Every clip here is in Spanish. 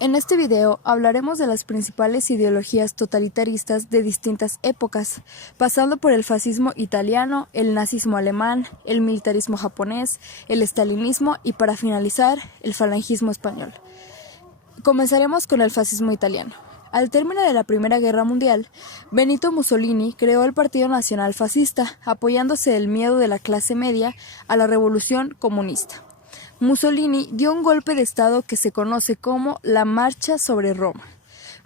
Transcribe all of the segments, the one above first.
En este video hablaremos de las principales ideologías totalitaristas de distintas épocas, pasando por el fascismo italiano, el nazismo alemán, el militarismo japonés, el estalinismo y para finalizar, el falangismo español. Comenzaremos con el fascismo italiano. Al término de la Primera Guerra Mundial, Benito Mussolini creó el Partido Nacional Fascista, apoyándose del miedo de la clase media a la revolución comunista. Mussolini dio un golpe de estado que se conoce como la Marcha sobre Roma.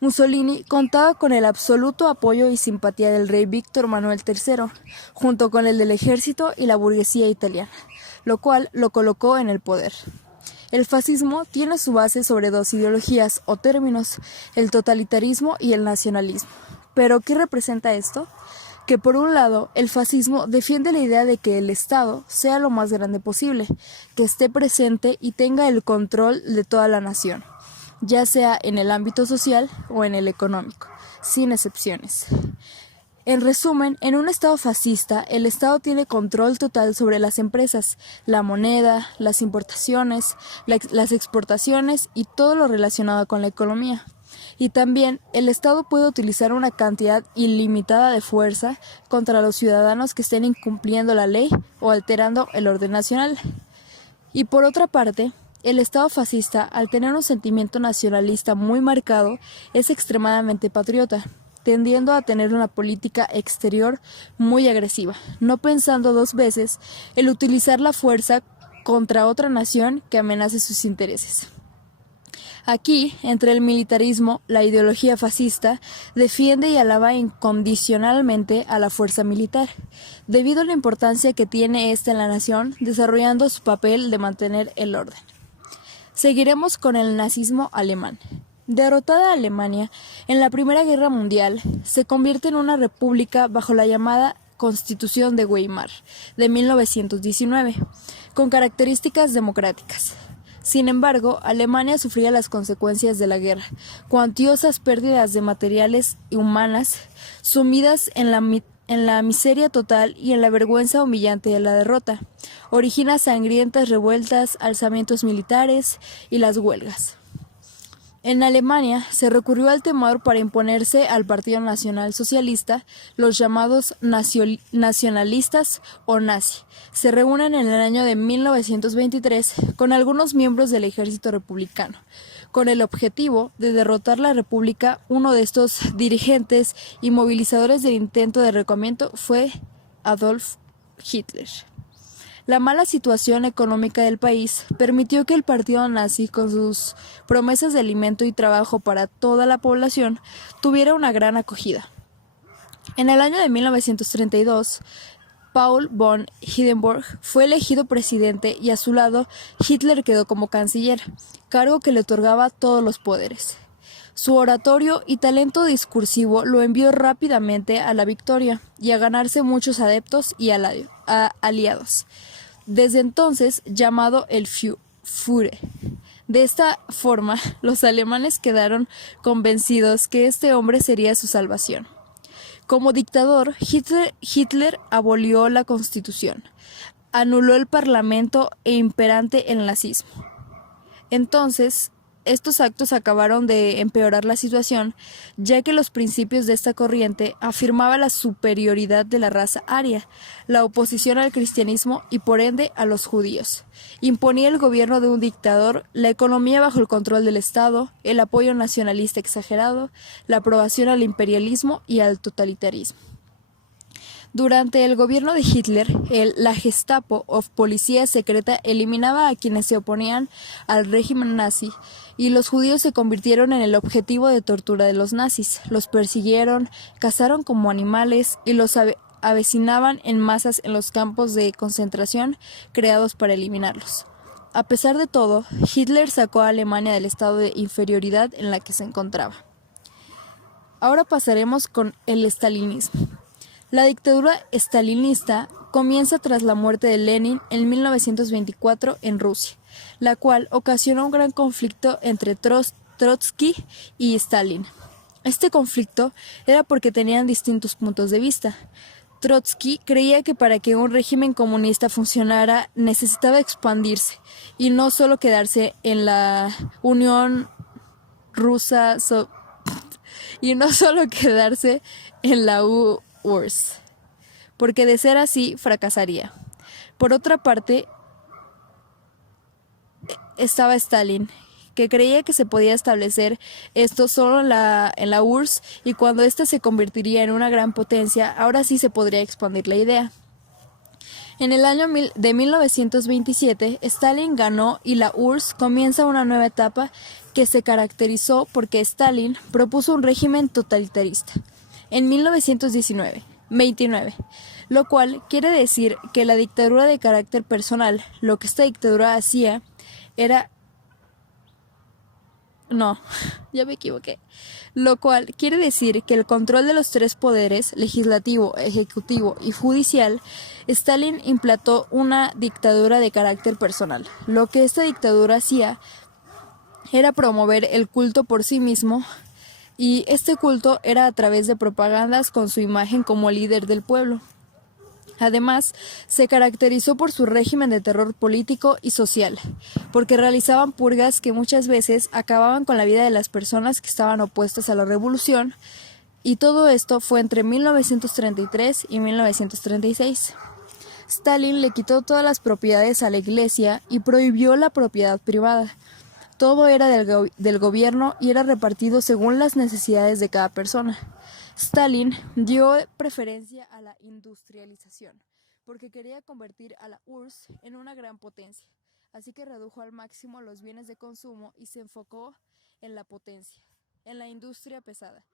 Mussolini contaba con el absoluto apoyo y simpatía del rey Víctor Manuel III, junto con el del ejército y la burguesía italiana, lo cual lo colocó en el poder. El fascismo tiene su base sobre dos ideologías o términos, el totalitarismo y el nacionalismo. ¿Pero qué representa esto? Que por un lado, el fascismo defiende la idea de que el Estado sea lo más grande posible, que esté presente y tenga el control de toda la nación, ya sea en el ámbito social o en el económico, sin excepciones. En resumen, en un Estado fascista, el Estado tiene control total sobre las empresas, la moneda, las importaciones, las exportaciones y todo lo relacionado con la economía. Y también el Estado puede utilizar una cantidad ilimitada de fuerza contra los ciudadanos que estén incumpliendo la ley o alterando el orden nacional. Y por otra parte, el Estado fascista, al tener un sentimiento nacionalista muy marcado, es extremadamente patriota, tendiendo a tener una política exterior muy agresiva, no pensando dos veces en utilizar la fuerza contra otra nación que amenace sus intereses. Aquí, entre el militarismo, la ideología fascista defiende y alaba incondicionalmente a la fuerza militar, debido a la importancia que tiene ésta en la nación, desarrollando su papel de mantener el orden. Seguiremos con el nazismo alemán. Derrotada Alemania en la Primera Guerra Mundial, se convierte en una república bajo la llamada Constitución de Weimar de 1919, con características democráticas. Sin embargo, Alemania sufría las consecuencias de la guerra, cuantiosas pérdidas de materiales y humanas, sumidas en la miseria total y en la vergüenza humillante de la derrota. Origina sangrientas revueltas, alzamientos militares y las huelgas. En Alemania se recurrió al temor para imponerse al Partido Nacional Socialista, los llamados nacionalistas o nazi. Se reúnen en el año de 1923 con algunos miembros del ejército republicano, con el objetivo de derrotar la república. Uno de estos dirigentes y movilizadores del intento de derrocamiento fue Adolf Hitler. La mala situación económica del país permitió que el partido nazi, con sus promesas de alimento y trabajo para toda la población, tuviera una gran acogida. En el año de 1932, Paul von Hindenburg fue elegido presidente y a su lado Hitler quedó como canciller, cargo que le otorgaba todos los poderes. Su oratorio y talento discursivo lo envió rápidamente a la victoria y a ganarse muchos adeptos y aliados. Desde entonces llamado el Führer. De esta forma, los alemanes quedaron convencidos que este hombre sería su salvación. Como dictador, Hitler abolió la Constitución, anuló el Parlamento e imperante el nazismo. Entonces, estos actos acabaron de empeorar la situación, ya que los principios de esta corriente afirmaban la superioridad de la raza aria, la oposición al cristianismo y por ende a los judíos. Imponía el gobierno de un dictador, la economía bajo el control del Estado, el apoyo nacionalista exagerado, la aprobación al imperialismo y al totalitarismo. Durante el gobierno de Hitler, la Gestapo o policía secreta eliminaba a quienes se oponían al régimen nazi y los judíos se convirtieron en el objetivo de tortura de los nazis. Los persiguieron, cazaron como animales y los avecinaban en masas en los campos de concentración creados para eliminarlos. A pesar de todo, Hitler sacó a Alemania del estado de inferioridad en la que se encontraba. Ahora pasaremos con el estalinismo. La dictadura estalinista comienza tras la muerte de Lenin en 1924 en Rusia, la cual ocasionó un gran conflicto entre Trotsky y Stalin. Este conflicto era porque tenían distintos puntos de vista. Trotsky creía que para que un régimen comunista funcionara necesitaba expandirse y no solo quedarse en la Unión rusa y no solo quedarse en la URSS, porque de ser así fracasaría. Por otra parte, estaba Stalin, que creía que se podía establecer esto solo en la URSS y cuando ésta se convertiría en una gran potencia, ahora sí se podría expandir la idea. En el año de 1927, Stalin ganó y la URSS comienza una nueva etapa que se caracterizó porque Stalin propuso un régimen totalitarista en 1929, lo cual quiere decir que la dictadura de carácter personal, lo que esta dictadura hacía era... No, ya me equivoqué. Lo cual quiere decir que el control de los tres poderes, legislativo, ejecutivo y judicial, Stalin implantó una dictadura de carácter personal. Lo que esta dictadura hacía era promover el culto por sí mismo, y este culto era a través de propagandas con su imagen como líder del pueblo. Además, se caracterizó por su régimen de terror político y social, porque realizaban purgas que muchas veces acababan con la vida de las personas que estaban opuestas a la revolución, y todo esto fue entre 1933 y 1936. Stalin le quitó todas las propiedades a la iglesia y prohibió la propiedad privada. Todo era del gobierno y era repartido según las necesidades de cada persona. Stalin dio preferencia a la industrialización, porque quería convertir a la URSS en una gran potencia, así que redujo al máximo los bienes de consumo y se enfocó en la potencia, en la industria pesada.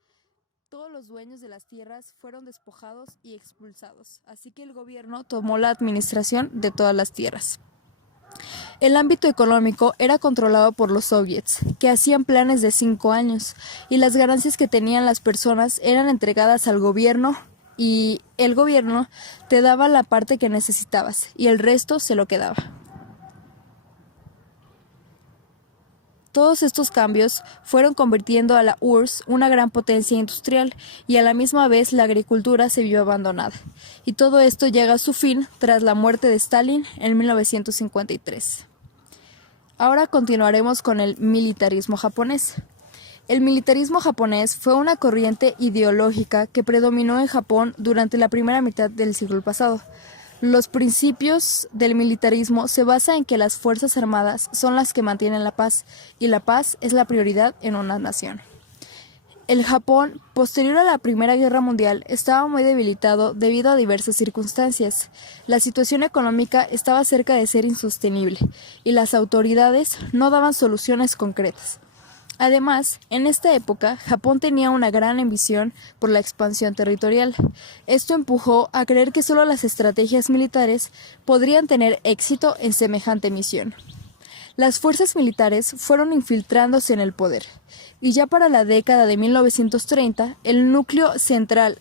Todos los dueños de las tierras fueron despojados y expulsados, así que el gobierno tomó la administración de todas las tierras. El ámbito económico era controlado por los soviets, que hacían planes de 5 años, y las ganancias que tenían las personas eran entregadas al gobierno, y el gobierno te daba la parte que necesitabas, y el resto se lo quedaba. Todos estos cambios fueron convirtiendo a la URSS una gran potencia industrial y a la misma vez la agricultura se vio abandonada. Y todo esto llega a su fin tras la muerte de Stalin en 1953. Ahora continuaremos con el militarismo japonés. El militarismo japonés fue una corriente ideológica que predominó en Japón durante la primera mitad del siglo pasado. Los principios del militarismo se basan en que las fuerzas armadas son las que mantienen la paz, y la paz es la prioridad en una nación. El Japón, posterior a la Primera Guerra Mundial, estaba muy debilitado debido a diversas circunstancias. La situación económica estaba cerca de ser insostenible, y las autoridades no daban soluciones concretas. Además, en esta época, Japón tenía una gran ambición por la expansión territorial. Esto empujó a creer que solo las estrategias militares podrían tener éxito en semejante misión. Las fuerzas militares fueron infiltrándose en el poder, y ya para la década de 1930, el núcleo central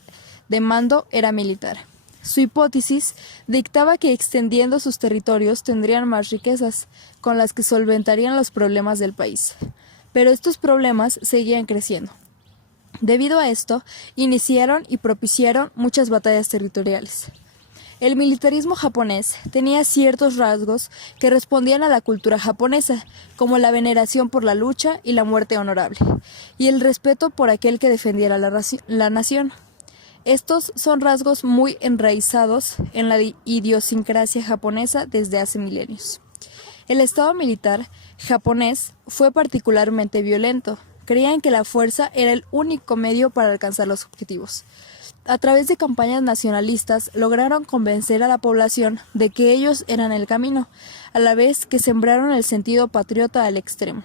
de mando era militar. Su hipótesis dictaba que extendiendo sus territorios tendrían más riquezas, con las que solventarían los problemas del país. Pero estos problemas seguían creciendo. Debido a esto, iniciaron y propiciaron muchas batallas territoriales. El militarismo japonés tenía ciertos rasgos que respondían a la cultura japonesa, como la veneración por la lucha y la muerte honorable, y el respeto por aquel que defendiera la nación. Estos son rasgos muy enraizados en la idiosincrasia japonesa desde hace milenios. El estado militar japonés fue particularmente violento. Creían que la fuerza era el único medio para alcanzar los objetivos. A través de campañas nacionalistas lograron convencer a la población de que ellos eran el camino, a la vez que sembraron el sentido patriota al extremo.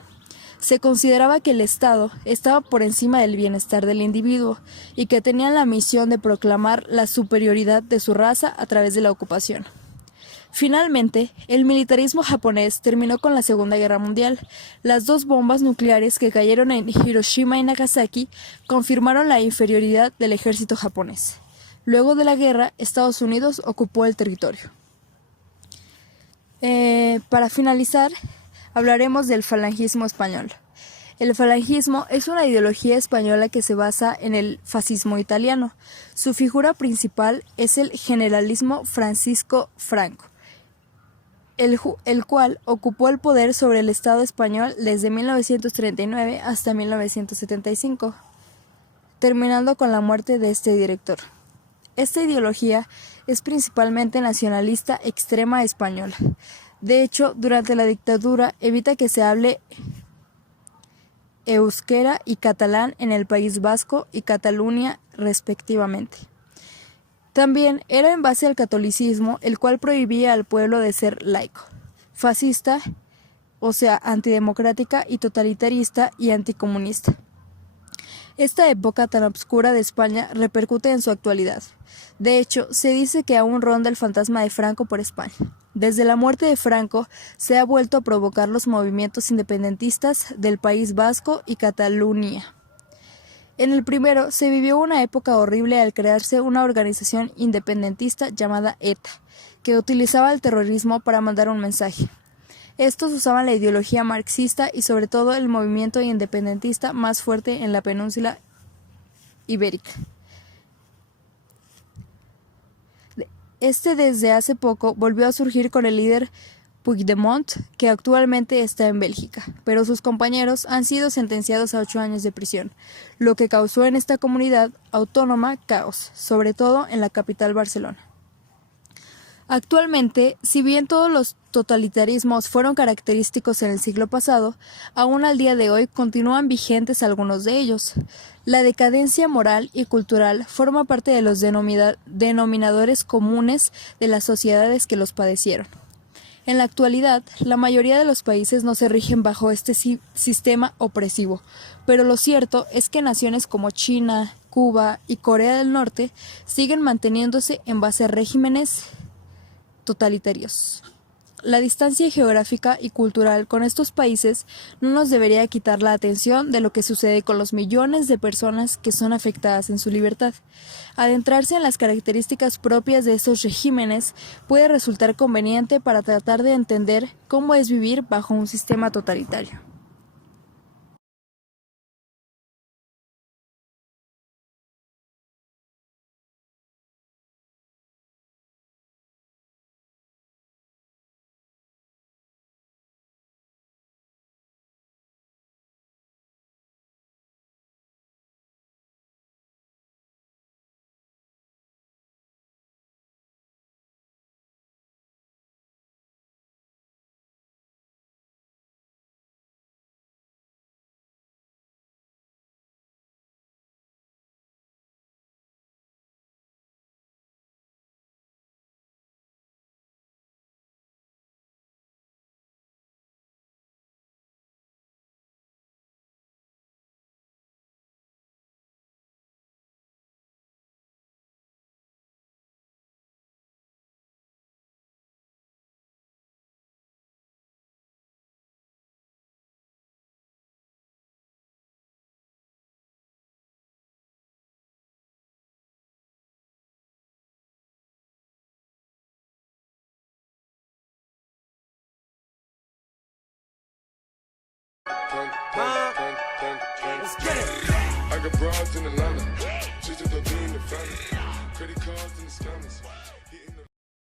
Se consideraba que el Estado estaba por encima del bienestar del individuo y que tenían la misión de proclamar la superioridad de su raza a través de la ocupación. Finalmente, el militarismo japonés terminó con la Segunda Guerra Mundial. Las 2 bombas nucleares que cayeron en Hiroshima y Nagasaki confirmaron la inferioridad del ejército japonés. Luego de la guerra, Estados Unidos ocupó el territorio. Para finalizar, hablaremos del falangismo español. El falangismo es una ideología española que se basa en el fascismo italiano. Su figura principal es el generalísimo Francisco Franco. el cual ocupó el poder sobre el Estado español desde 1939 hasta 1975, terminando con la muerte de este director. Esta ideología es principalmente nacionalista extrema española. De hecho, durante la dictadura evita que se hable euskera y catalán en el País Vasco y Cataluña respectivamente. También era en base al catolicismo, el cual prohibía al pueblo de ser laico, fascista, o sea, antidemocrática y totalitarista y anticomunista. Esta época tan obscura de España repercute en su actualidad. De hecho, se dice que aún ronda el fantasma de Franco por España. Desde la muerte de Franco se ha vuelto a provocar los movimientos independentistas del País Vasco y Cataluña. En el primero se vivió una época horrible al crearse una organización independentista llamada ETA, que utilizaba el terrorismo para mandar un mensaje. Estos usaban la ideología marxista y sobre todo el movimiento independentista más fuerte en la península ibérica. Desde hace poco volvió a surgir con el líder Puigdemont, que actualmente está en Bélgica, pero sus compañeros han sido sentenciados a 8 años de prisión, lo que causó en esta comunidad autónoma caos, sobre todo en la capital Barcelona. Actualmente, si bien todos los totalitarismos fueron característicos en el siglo pasado, aún al día de hoy continúan vigentes algunos de ellos. La decadencia moral y cultural forma parte de los denominadores comunes de las sociedades que los padecieron. En la actualidad, la mayoría de los países no se rigen bajo este sistema opresivo, pero lo cierto es que naciones como China, Cuba y Corea del Norte siguen manteniéndose en base a regímenes totalitarios. La distancia geográfica y cultural con estos países no nos debería quitar la atención de lo que sucede con los millones de personas que son afectadas en su libertad. Adentrarse en las características propias de estos regímenes puede resultar conveniente para tratar de entender cómo es vivir bajo un sistema totalitario. Let's get it. I got broads in Atlanta. She's just a in the family. Credit cards in the scammers.